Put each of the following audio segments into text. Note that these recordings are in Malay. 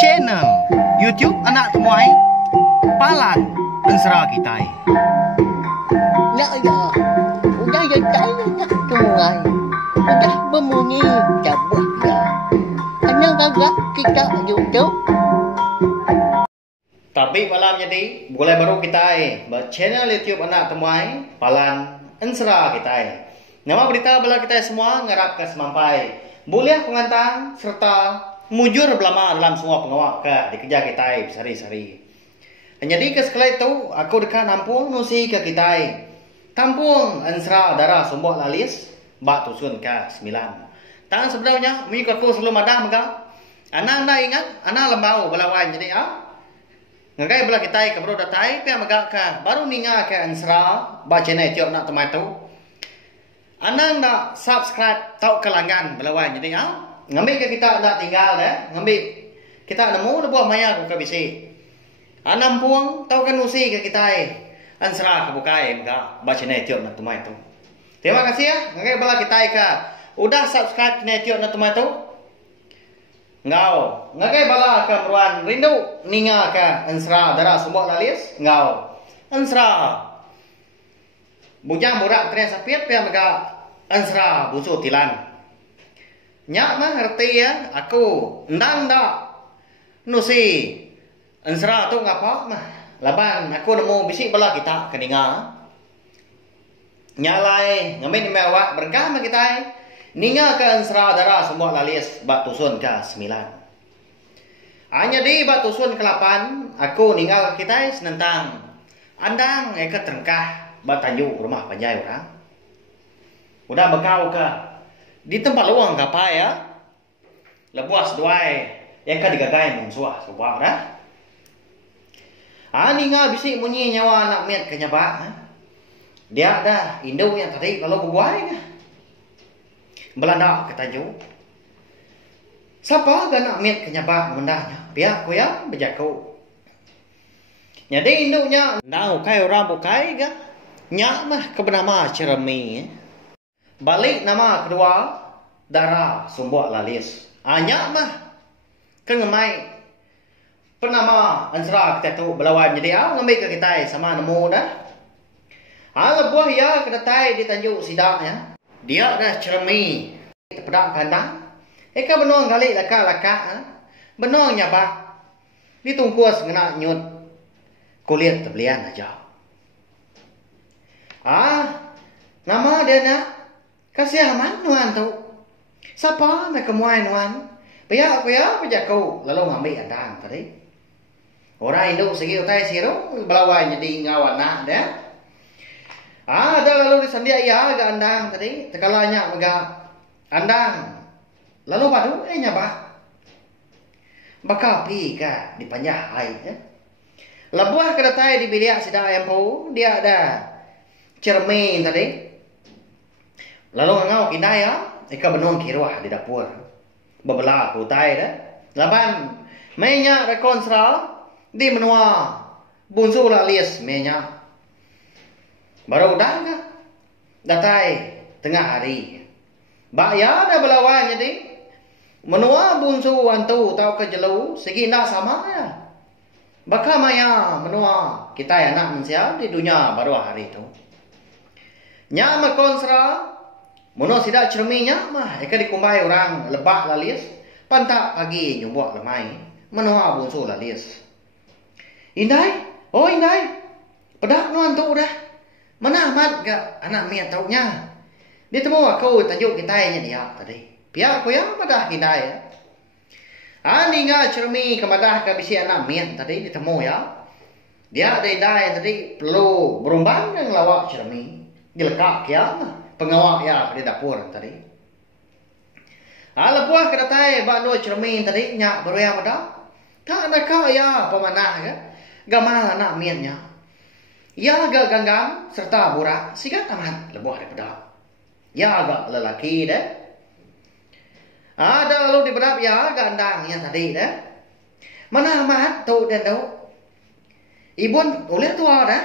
channel YouTube anak temuai Palan Ensra Kitai. Nak ya, udah ya saya nak tungai, udah berbunyi cabut ya. Anak agak kita YouTube. Tapi malam jadi boleh baru kita channel YouTube anak temuai Palan Ensra Kitai. Nama berita bala kita semua ngarap ke semampai. Boleh pengantang serta mujur belama dalam semua pengawal ke dikerja kita sehari-hari. Jadi ke sekali itu aku dekat nampung nusi ke kita. Tampung Ensra darah sumbok lalis bak tusun ke 9. Tangan sebenarnya mengikut aku sebelum ada maka anak ingat anak lembau balawan jadi ngagai bala kita ke bro datai pe maka ka baru ninga ke Ensra ba channel tiok nak temai tu. Anang nak subscribe tau kelangan balawan jadi ngambil ke kita nak tinggal ngambil kita nemu lebuah maya ke bisi. Anam puang tau kan usi ke kita Ensra ke bukai maka ba channel tiok nak temai tu. Terima kasih ya ngagai bala kita ka udah subscribe channel tiok nak temai tu. Ngau ngagai bala ke meruan rindu ninga ke Ensra darah sumbok lalis ngau Ensra bujang borak tren sapit pe maka Ensra busu tilan. Nyak mah ngerti ya aku ndang dak nusi Ensra tu ngapa mah laban aku nemu bisik bala kita keninga. Nyalai ngamen mewah berkah mah kita ninga ke Ensra darah semua lalis bat tusun ke 9. Hanya di bat tusun ke 8 aku ninga ke kita senentang andang ke terengkah bat tanjuk rumah panjai orang. Udah bekau ke di tempat luang apa ya? Lebuas duai yang ka digagai mungsuah sebuah dah. Ninga bisik munyi nyawa anak miat ke nyaba. Dia dah induk yang tadi kalau buai ke. Belanda ke tajuk. Siapa ga nak miat ke nyaba mendahnya? Biar ko ya bejaku. Jadi induknya nau kai orang bukai ke. Nyak mah kebenama ceremi. Balik nama kedua darah sumbok lalis. Nyak mah kengemai penama Ensra kita tu belawan jadi ngambil ke kita sama nemu dah. Lebuah ya kedatai di Tanjung Sidak ya. Dia dah ceremi pedak kandang. Eka benong kali laka-laka. Benong nyabak. Ditungkus ngena nyut kulit terbelian aja. Nama dia nak kasih aman nuan tu. Siapa nak kemuai nuan? Pihak aku ya pejak kau lalu ngambil andang tadi. Orang induk segi utai siru belawan jadi ngawan nak dia. Ada lalu disandia ya agak andang tadi. Tekalanya mega andang. Lalu padu nyapa. Bakal pi ka dipanjah ai ya. Lebuah kedatai di bilik sidak empu dia ada cermin tadi. Lalu ngau kindai ya, eka benong kiruah di dapur. Bebelah kutai dah. Laban menya rekonsra di menua bunsu lalis menya. Baru udah ke? Datai tengah hari. Bak ya dah belawan jadi. Menua bunsu wantu tau ke jelu segi nak sama ya. Baka maya menua kita anak mensia di dunia baru hari itu. Nya konsra mono sidak cerminya mah eka dikumbai orang lebak lalis pantak pagi nyumbok lemai menua bunsu lalis. Indai, indai. Pedak nuan tu dah. Mana amat gak anak miat taunya. Dia temu aku tajuk kita nya dia tadi. Pihak aku yang padah indai ya. Ninga cermi kemadah ke bisi anak miat tadi ditemu ya. Dia ada indai tadi perlu berumbang dengan lawak cermi. Dilekak ya pengawak ya di dapur tadi. Lebuah kedatai bak no cermin tadi nyak baru yang ada. Tak ada kau ya pemanah ya. Gamal anak miatnya. Ya agak ganggam serta burak sigat amat lebuah daripada. Ya agak lelaki dah. Ada lalu di berap ya gandang yang tadi dah. Mana amat tu dan tu. Ibun boleh tua dah.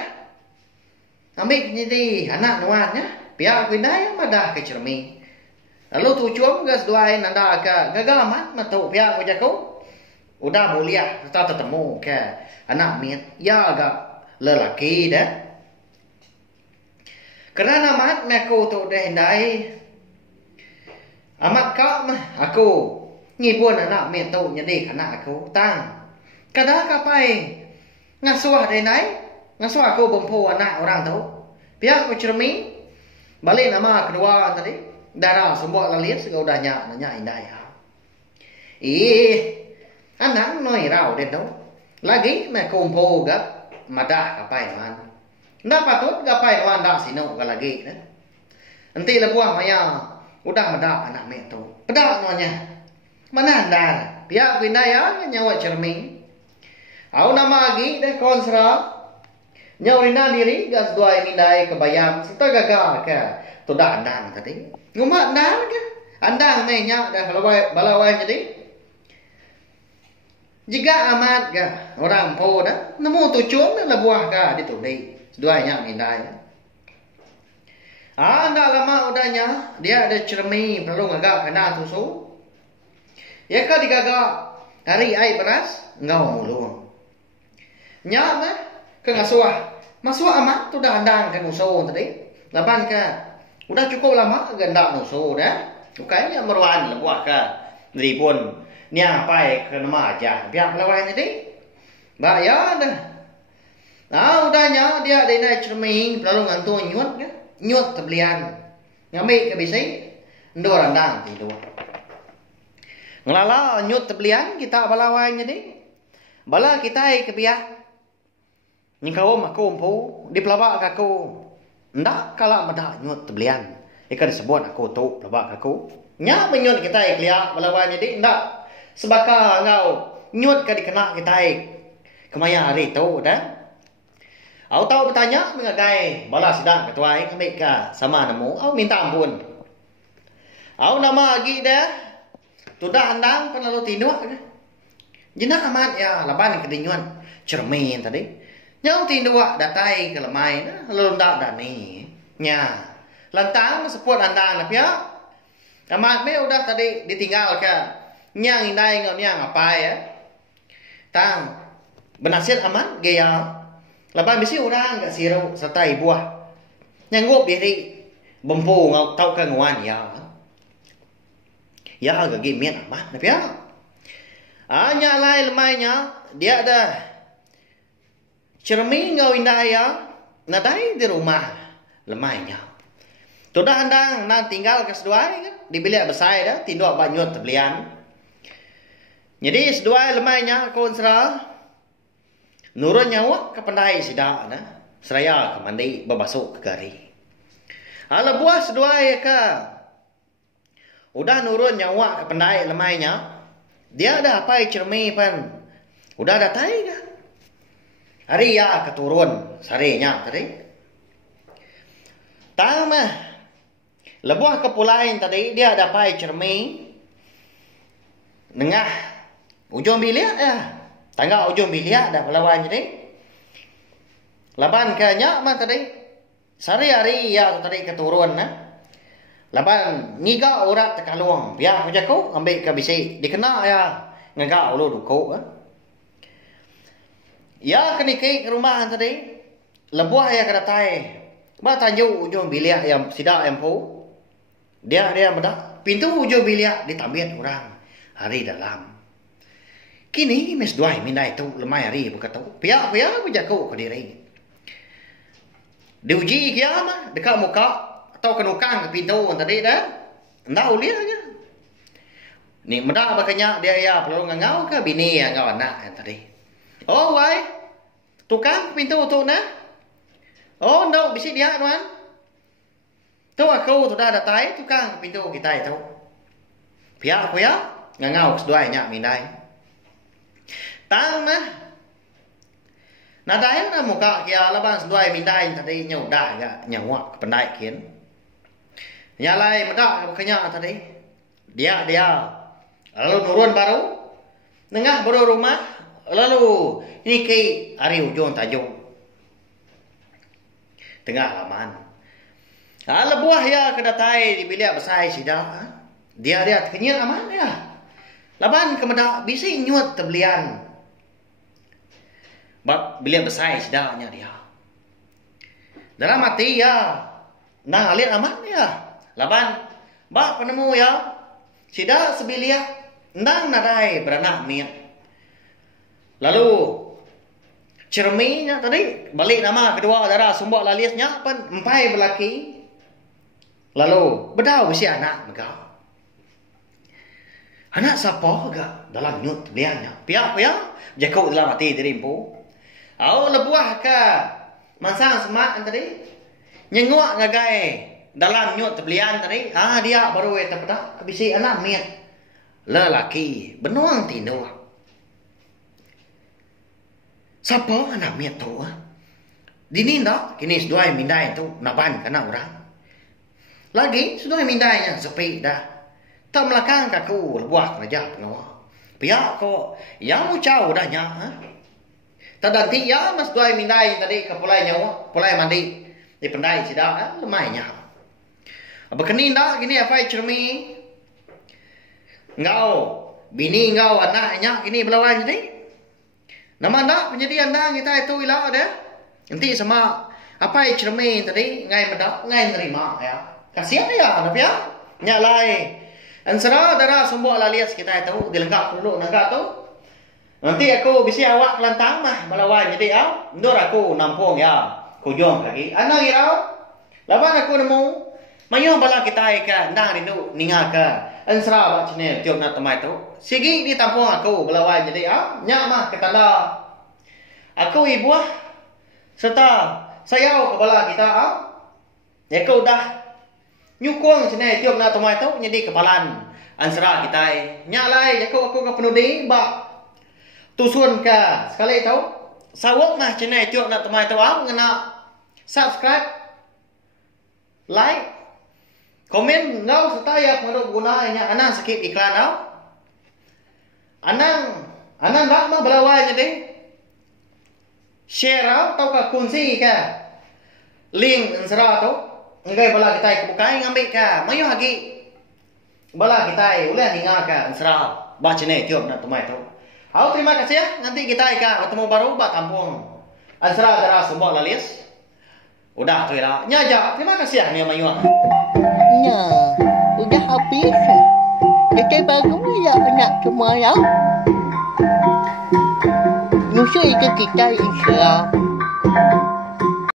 Ambil jadi anak nuannya. Pihak pindah yang madah ke cermin. Lalu tu cuam gas duain anda agak gagal amat matu pihak wajaku. udah mulia kita ketemu ke anak miet ya agak lelaki dah. Kerana mat aku tu dah hindai amat kak mah aku ngibun anak miet tu jadi anak aku tang. Kada kapai ngasuh dai nai ngasuh aku bempu anak orang tu. Pihak aku cermin balik nama kedua tadi darah semua lalir segala udah nyak hindai ha. Anak nói rau đến đâu lagi me kumpo gap mada kapai man nda patut kapai wan da sino lagi dah nanti la buah maya udah mada anak me tu peda nonya mana anda pihak winaya nyawa cermin au nama lagi deh konsra nyaurina diri gas dua mindai kebayam sita gaga ke tu dah andang tadi nguma andang ke andang me nya dah balawai jadi jika amat ga orang po dah nemu tujuan lah buah ga di tu dei duanya mindai enggak lama udahnya dia ada cermin perlu agak kena tusu ya ka digaga hari ai beras ngau mulu nya mah ke ngasuah masuk amat tu dah andang kan usul tadi laban ka udah cukup lama ganda usul dah kayaknya meruan lah buah ka dari pun nya pai ke nama aja biar lawan jadi mbak ya dah udahnya dia dari naik cermin lalu ngantu nyut tebelian ngambil ke bisi ndor andang tidur ngelala nyut tebelian kita balawan jadi bala kita ke biak ni kau aku umpu di pelabak aku ndak kala meda nyut tebelian ikan sebut aku tu pelabak aku nya menyut kita iklia balawan jadi ndak sebaka ngau nyut ka dikena kita kemaya hari tu dah. Au tahu bertanya mengagai bala sidang ketua kami ka sama nemu au minta ampun. Au nama lagi dah. Tu dah andang kan lalu tinuk dah. Jena amat ya laban ke dinyuan cermin tadi. Nyau tinuk datai ke lemai dah lalu ndak dah ni. Nya. Lantang seput andang na pia. Amat me udah tadi ditinggal ke nyang indai ngau nyang apa ya tang benasir aman gaya laban bisi orang gak siru serta ibuah nyanggup diri bempu ngau tau ka nguan ya gak gimian aman tapi ya nyalai lemainya dia ada cermin ngau indai ya nadai di rumah lemainya tu dah handang nang tinggal ke seduai kan di bilik besar dah tinduk banyut tebelian. Jadi sedua lemainya konsra nurun nyawa ke pandai sidak na seraya ke mandi babasuk ke gari. Ala buah sedua ka udah nurun nyawa ke pandai lemainya dia ada apa cermin pan udah datai ka hari ya keturun sarinya tadi tang mah lebuah kepulain tadi dia ada apa cermin nengah ujung bilik ya. Tangga ujung bilik dah pelawan jadi. Laban kanya mah tadi. Sari-hari ya tadi keturun na. Laban ngiga urat tekaluang. Biar aku jaku ambil ke bisi. Dikena ya. Ngaga ulu duku. Ya keniki ke rumah tadi. Lebuah ya kadatai. Ba tanju ujung bilik yang sidak empu. Dia mendak. Pintu ujung bilik ditambit orang. Hari dalam. Kini mes dua minda itu lemai hari berkata pihak berjaku ke diri. Diuji kia mah dekat muka atau kenukang ke pintu tadi dah. Ndak uliah aja. Ni mendak bakanya dia ya perlu ngau ke bini yang ngau anak tadi. Oh wai. Tukang pintu tu nah. Oh ndak bisi dia tuan. Tu aku tu dah datai tukang pintu kita itu. Pihak ngau kedua nya mindai. Tang mah nadai na muka kia laban sedua mindai tadi nyau dah ga nyawa ke pendai kian. Nyalai medak kenya tadi. Dia lalu nurun baru nengah baru rumah lalu ini ke hari ujung tajung tengah laman. Lebuah ya kedatai di bilik besar sidak. Dia kenyir aman ya. Laban kemudian bisa nyut terbelian. Bab belian besar sedaknya dia. Dalam hati ya, nang alir aman ya. Laban bab penemu ya, sidak sebilia, nang nadai beranak miat. Lalu cerminya tadi balik nama kedua darah sumbak laliasnya pan empai belaki. Lalu bedau si anak megah. Anak siapa agak dalam nyut beliannya. Pihak jakau dalam hati dirimpu. Au lebuah ke mansang semak tadi. Nyenguk ngagai dalam nyut belian tadi. Dia baru terpedak kebisi anak miat. Lelaki benuang tino. Siapa anak miat tu? Dini dah kini sudah mindai tu naban kena orang. Lagi sudah mindainya sepi dah. Tak melakang kaku lebuah kerja pengawa. Pihak ko yang ucau dahnya. Tak danti ya mas dua mindai tadi ke pulai nyawa, pulai mandi di pendai sidak lemainya. Apa kenin dah gini apa cermi? Ngau bini ngau anaknya gini belawan jadi. Nama dak penyediaan dah kita itu ilah ada. Nanti sama apa cermi tadi ngai medak ngai nerima ya. Kasihan ya tapi ya nyalai. Ansara darah sumbok lalias kita itu dilengkap dulu nangka tu. Nanti aku bisa awak kelantang mah melawan jadi ndur aku nampung ya. Kujong lagi. Anang irau. Laban aku nemu mayo bala kita ka ndang rindu ninga ka. Ansara ba channel tiok na temai tu. Sigi di tampung aku melawan jadi nya mah ketanda. Aku ibu serta sayau ke bala kita ya kau dah nyukung sini tiok na temai tu jadi kepalan ansara kita nyalai aku ke penudi ba tusun ka sekali tahu sawok mah sini tiok na temai tu ngena subscribe like komen ngau serta ya menurut gunanya anang skip iklan tau anang dak mah belawai jadi share tau ka kunci ka link ansara tu ngai bala kita kebukai ngambil ka mayo hagi bala kita ulah ninga ka ansra bacane tiok na tumai tu. Terima kasih ya. Nanti kita ka ketemu baru ba kampung ansra darah sumbok lalis. Udah tu lah. Nyaja. Terima kasih ya ni mayo. Ya, udah habis. Kita bagus ya anak semua ya. Nyusul ke kita insya.